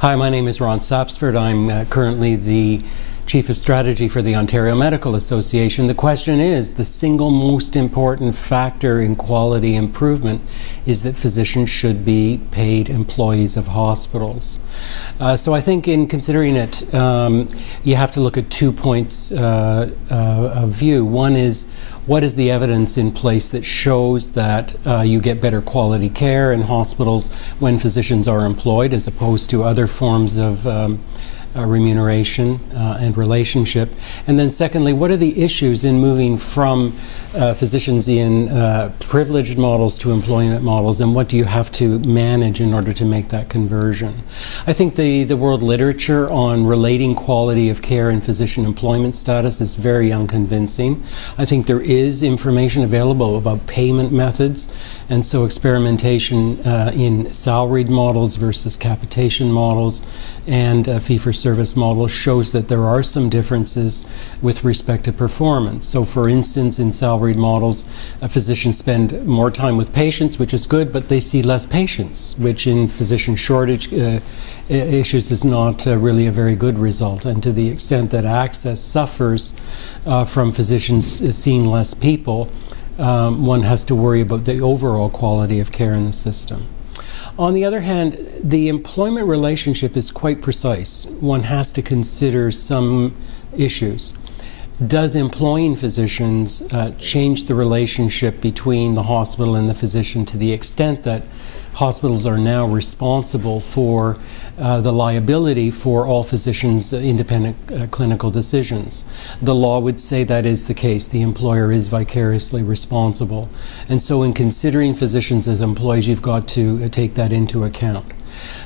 Hi, my name is Ron Sapsford. I'm currently the Chief of Strategy for the Ontario Medical Association. The question is, the single most important factor in quality improvement is that physicians should be paid employees of hospitals. So I think in considering it, you have to look at 2 points of view. One is, what is the evidence in place that shows that you get better quality care in hospitals when physicians are employed as opposed to other forms of remuneration and relationship? And then secondly, what are the issues in moving from physicians in privileged models to employment models, and what do you have to manage in order to make that conversion? I think the world literature on relating quality of care and physician employment status is very unconvincing. I think there is information available about payment methods, and so experimentation in salaried models versus capitation models and fee-for-service models shows that there are some differences with respect to performance. So for instance, in salaried models, physicians spend more time with patients, which is good, but they see less patients, which in physician shortage issues is not really a very good result. And to the extent that access suffers from physicians seeing less people, one has to worry about the overall quality of care in the system. On the other hand, the employment relationship is quite precise. One has to consider some issues. Does employing physicians change the relationship between the hospital and the physician to the extent that hospitals are now responsible for the liability for all physicians' independent clinical decisions? The law would say that is the case. The employer is vicariously responsible. And so in considering physicians as employees, you've got to take that into account.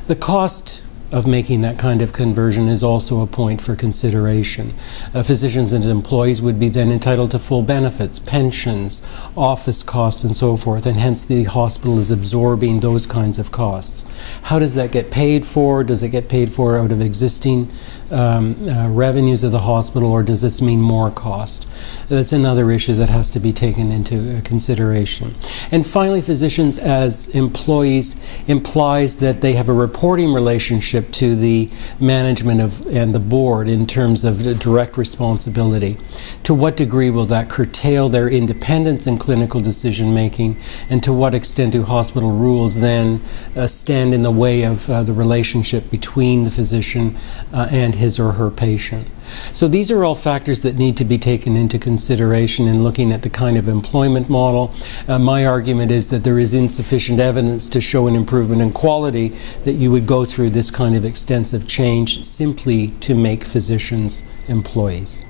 The cost of making that kind of conversion is also a point for consideration. Physicians and employees would be then entitled to full benefits, pensions, office costs, and so forth, and hence the hospital is absorbing those kinds of costs. How does that get paid for? Does it get paid for out of existing revenues of the hospital, or does this mean more cost? That's another issue that has to be taken into consideration. And finally, physicians as employees implies that they have a reporting relationship to the management and the board in terms of direct responsibility. To what degree will that curtail their independence in clinical decision making, and to what extent do hospital rules then stand in the way of the relationship between the physician and his or her patient? So these are all factors that need to be taken into consideration in looking at the kind of employment model. My argument is that there is insufficient evidence to show an improvement in quality that you would go through this kind of extensive change simply to make physicians employees.